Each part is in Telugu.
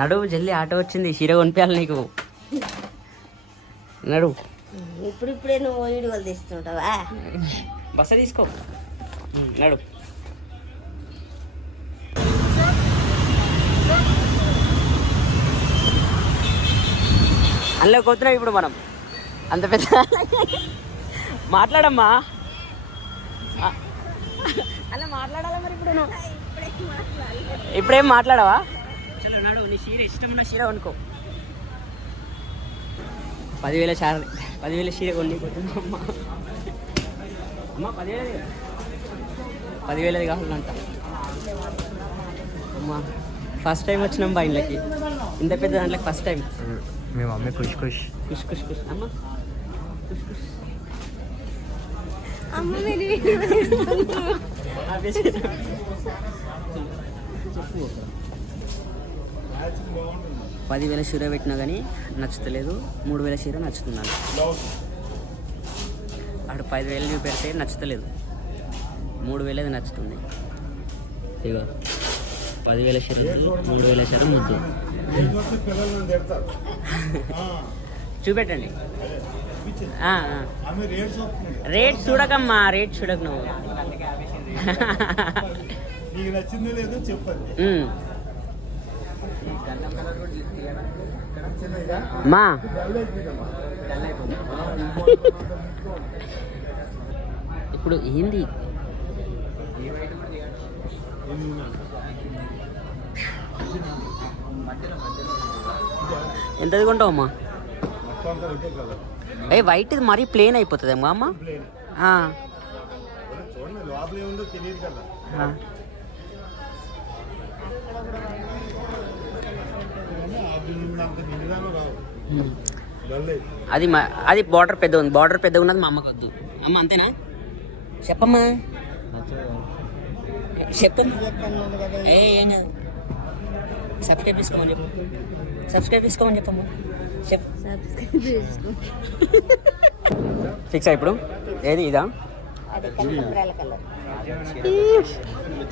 నడువు జల్లి ఆటో వచ్చింది, చీర కొనిపించాలి నీకు. నడు. ఇప్పుడిప్పుడే నువ్వు వీడియోలు తీస్తుంటావా? బస్సు తీసుకో. నడు. అందులో పోతున్నాం ఇప్పుడు మనం. అంత పెద్ద మాట్లాడమ్మా, అలా మాట్లాడాలా మరి ఇప్పుడు నువ్వు? ఇప్పుడేం మాట్లాడవా? చలో నాడు, నీ చీర ఇష్టం ఉన్న చీర కొనుక్కో. 10,000 చీర కొన్ని అమ్మా. అమ్మా 10,000 కావాలంట అమ్మా. ఫస్ట్ టైం వచ్చినాం బా ఇంట్లోకి, ఇంత పెద్ద దాంట్లోకి ఫస్ట్ టైం. మేము అమ్మే ఖుష్ ఖుష్ ఖుష్ ఖుష్ ఖుష్ అమ్మా. ఖుష్ ఖుష్ అమ్మ మీరు 10,000 చీర పెట్టినా కానీ నచ్చుతలేదు, 3,000 చీర నచ్చుతున్నాను. అక్కడ 10,000 పెడితే నచ్చుతలేదు, 3,000 నచ్చుతుంది. ఇక 10,000 చీర, 3,000 చీర ముద్దు. చూపెట్టండి. రేట్ చూడకమ్మా, రేట్ చూడకు నువ్వు. నచ్చిందో లేదో చెప్పండి. మా ఇప్పుడు ఏంది ఎంతది కొంటావమ్మా? ఏ వైట్ మరీ ప్లేన్ అయిపోతుందేమో అమ్మ. అది బార్డర్ పెద్ద ఉంది, బార్డర్ పెద్దగా ఉన్నది మా అమ్మకి వద్దు. అమ్మ అంతేనా? చెప్పమ్మా, చెప్పమ్మా. ఏం కాదు, సబ్స్క్రైబ్ చేసుకోమని చెప్పు, సబ్స్క్రైబ్ చేసుకోమని చెప్పమ్మా. చెప్పు. ఫిక్స్ ఇప్పుడు ఏది ఇదా?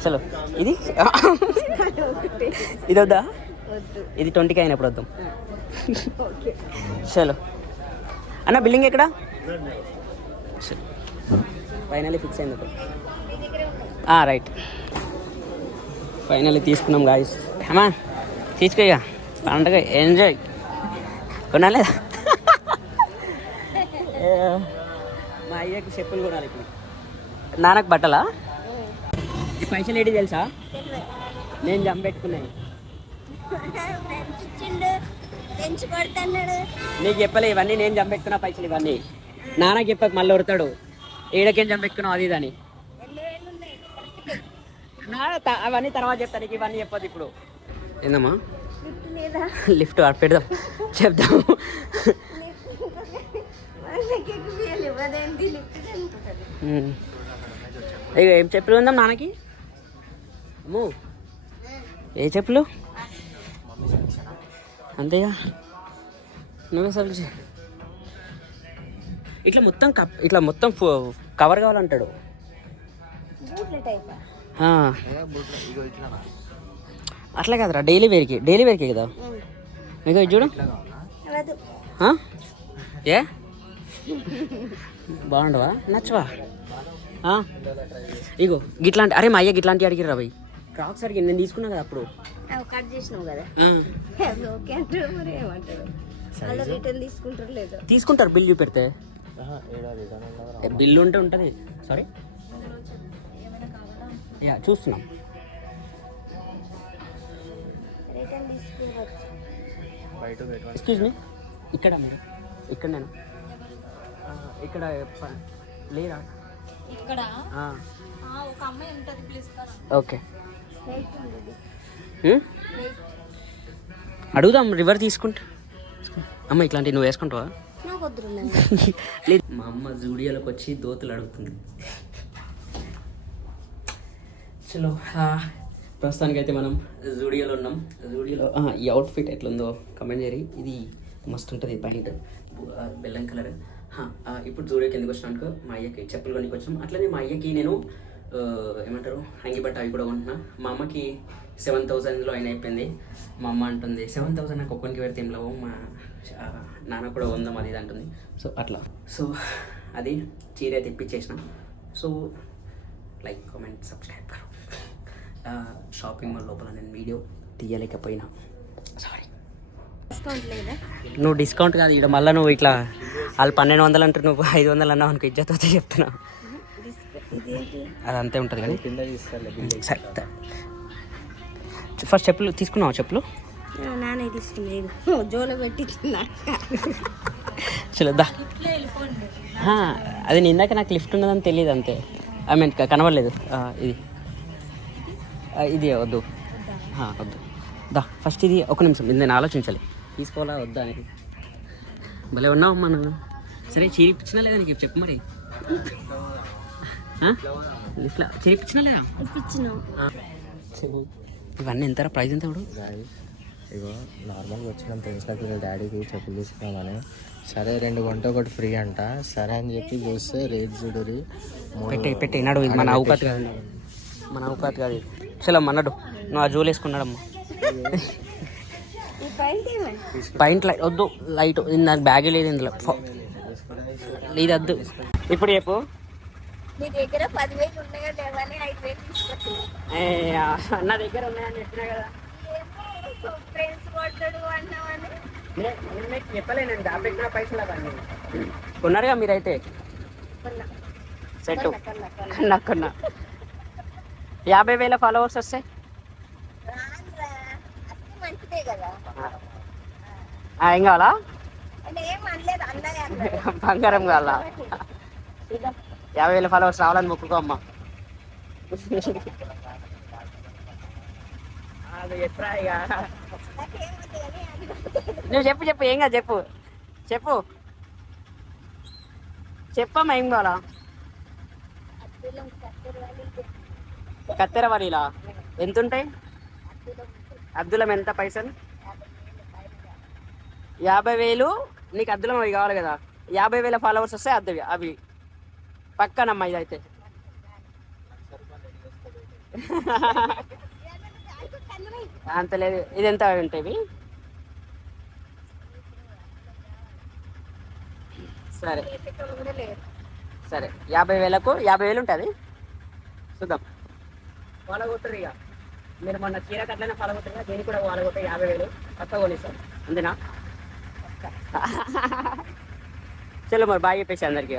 చలో ఇది ఇది వద్దా? ఇది 20K అయినప్పుడు వద్దాం. చలో అన్న, బిల్డింగ్ ఎక్కడ? ఫైనల్లీ ఫిక్స్ అయింది. రైట్, ఫైనల్లీ తీసుకున్నాం గాయస్. అమ్మా తీసుకో, ఇక పండగ ఎంజాయ్. కొనాలేదా? మా అయ్యకి చెప్పులు కొనాలి ఇప్పుడు. నాన్నకు బట్టలా? ఈ పైసలు ఏంటి తెలుసా? నేను జంపెట్టుకున్నాను. నీకు చెప్పలే ఇవన్నీ, నేను జంపెట్టుకున్న పైసలు ఇవన్నీ. నాన్నకి చెప్పక మళ్ళీ వడతాడు, ఏడకేం జంపెట్టుకున్నావు అది ఇదని. అవన్నీ తర్వాత చెప్తా నీకు, ఇవన్నీ చెప్పదు ఇప్పుడు. ఏందమ్మా లిఫ్ట్ పెడదాం, చెప్దాము. ఇక ఏం చెప్పులు ఉందాం నాన్నకి? అమ్మో ఏ చెప్పులు? అంతేగా, నువ్వే సర్చ్. ఇట్లా మొత్తం ఇట్లా మొత్తం కవర్ కావాలంటాడు. అట్లా కదరా, డైలీ వేర్కే కదా. మీకు ఇది చూడు. ఏ బాగుండవా? నచ్చవా? ఇగో గిట్లాంటి, అరే మా అయ్య గిట్లాంటి అడిగిరా భయ్. క్రాక్స్ అడిగి నేను తీసుకున్నా కదా అప్పుడు. కట్ చేసినావు కదా, తీసుకుంటారు బిల్ చూపెడితే. బిల్లు ఉంటే ఉంటుంది. సారీ, చూస్తున్నాం. ఎక్స్క్యూజ్ మీ, ఇక్కడ మీరు ఇక్కడ నేను ఇక్కడ లేరా? ఇక్కడ ఒక అమ్మాయి ఉంటుంది, ప్లీజ్. ఓకే అడుగుదాం, రివర్ తీసుకుంటా. అమ్మ ఇట్లాంటివి నువ్వు వేసుకుంటావా? లేదు, మా అమ్మ జూడియోలోకి వచ్చి దోతులు అడుగుతుంది. చలో, ప్రస్తుతానికి అయితే మనం జూడియోలో ఉన్నాం. జూడియోలో ఈ అవుట్ఫిట్ ఎట్లుందో కమెంట్ చేయరి. ఇది మస్తు ఉంటుంది, ప్యాంట్ బెల్లం కలర్. ఇప్పుడు జూడియోకి ఎందుకు వచ్చినాక మా అయ్యకి చెప్పులు కొనికి వచ్చాం. అట్లనే మా అయ్యకి నేను ఏమంటారు హంగి బట్ట అవి కూడా కొంటున్నా. మా అమ్మకి 7,000లో అయిన అయిపోయింది. మా అమ్మ అంటుంది 7,000 నాకు ఒక్కరికి పెడితే ఏం లేవు, మా నాన్న కూడా ఉందాం అది ఇది అంటుంది. సో అట్లా. సో అది చీర తెప్పించేసిన. సో లైక్ కామెంట్ సబ్స్క్రైబ్ కరు. షాపింగ్ మాల్ లోపల నేను వీడియో తీయలేకపోయినా, సారీ. డిస్కౌంట్ లేదా? నువ్వు డిస్కౌంట్ కాదు ఇక్కడ మళ్ళీ నువ్వు ఇట్లా వాళ్ళు 1,200 అంటారు, నువ్వు 500 అన్నావు అనుకో, ఇజ్జత్ అవుతా చెప్తున్నా. అది అంతే ఉంటుంది కానీ సరే. ఫస్ట్ చెప్పులు తీసుకున్నావా? చెప్పులు నానే తీసుకున్నాడు, జోలో పెట్టి చూద్దా. అది ఇందాక నాకు లిఫ్ట్ ఉన్నదని తెలియదు అంతే. ఐ మీన్ కనబడలేదు. ఇది వద్దు వద్దు. దా ఫస్ట్ ఇది ఒక నిమిషం, ఇది నేను ఆలోచించాలి తీసుకోవాలా వద్దా అని. భలే ఉన్నావు అమ్మా నువ్వు. సరే చీరిపించినా లేదా నీకు చెప్పు మరి. లిఫ్ట్లో చీరిపించినా లేదా? ఇవన్నీ ఎంత ప్రైస్ ఎంత? ఇప్పుడు ఇగో నార్మల్గా వచ్చిన ఫ్రెండ్స్ దగ్గర డాడీకి చెప్పులు తీసుకున్నామని, సరే 2 కొంటే ఒకటి ఫ్రీ అంట. సరే అని చెప్పి చూస్తే రేట్ చూడరి పెట్టి నడు. ఇది మన అవకాశం కాదు, మన అవకాశం కాదు. చలో అన్నాడు నువ్వు ఆ జోలు వేసుకున్నాడమ్మా. పాయింట్ లైట్ వద్దు, లైట్ నాకు బ్యాగే లేదు ఇందులో, ఇది వద్దు. ఇప్పుడు చెప్పు. నీ దగ్గర 10,000 ఉన్నాయా లేవని 5,000 తీసుకొచ్చింది. నా దగ్గర ఉన్నాయని చెప్పినా కదా. ఫ్రెండ్స్ కొట్టాడు అన్నావని నేను మీకు చెప్పలేనండి, ఆ పెట్టిన పైసలు అవన్నీ కొన్నారుగా మీరైతే. సెట్ కన్నా 50,000 ఫాలోవర్స్ వస్తాయి. మంచిదే కదా. ఏం కావాలా? ఏం అనలేదు, అన్నయ్య బంగారం కావాలా? 50,000 ఫాలోవర్స్ రావాలని మొక్కుకో అమ్మా. అది ఎట్లా ఇక నువ్వు చెప్పు ఏం కాదు చెప్పమ్మా ఏం కావాలా? కత్తెర వలీలా ఎంత ఉంటాయి? అబ్దులం ఎంత పైసలు? 50,000. నీకు అబ్దులం అవి కావాలి కదా. 50,000 ఫాలోవర్స్ వస్తాయి అద్దవి అవి పక్కనమ్మా. ఇదైతే అంత లేదు. ఇది ఎంత ఉంటాయి? సరే 50,000కు 50,000 ఉంటుంది. చూద్దాం. ఫాలో కొట్టరు ఇక మీరు. మొన్న చీర కట్లనే ఫాలో కొట్టారు, దీనికి కూడా ఫాలో కొట్టే 50,000 పక్క కొనిస్తాం అంతేనా? చలో మరి బాగా చెప్పేసి అందరికీ.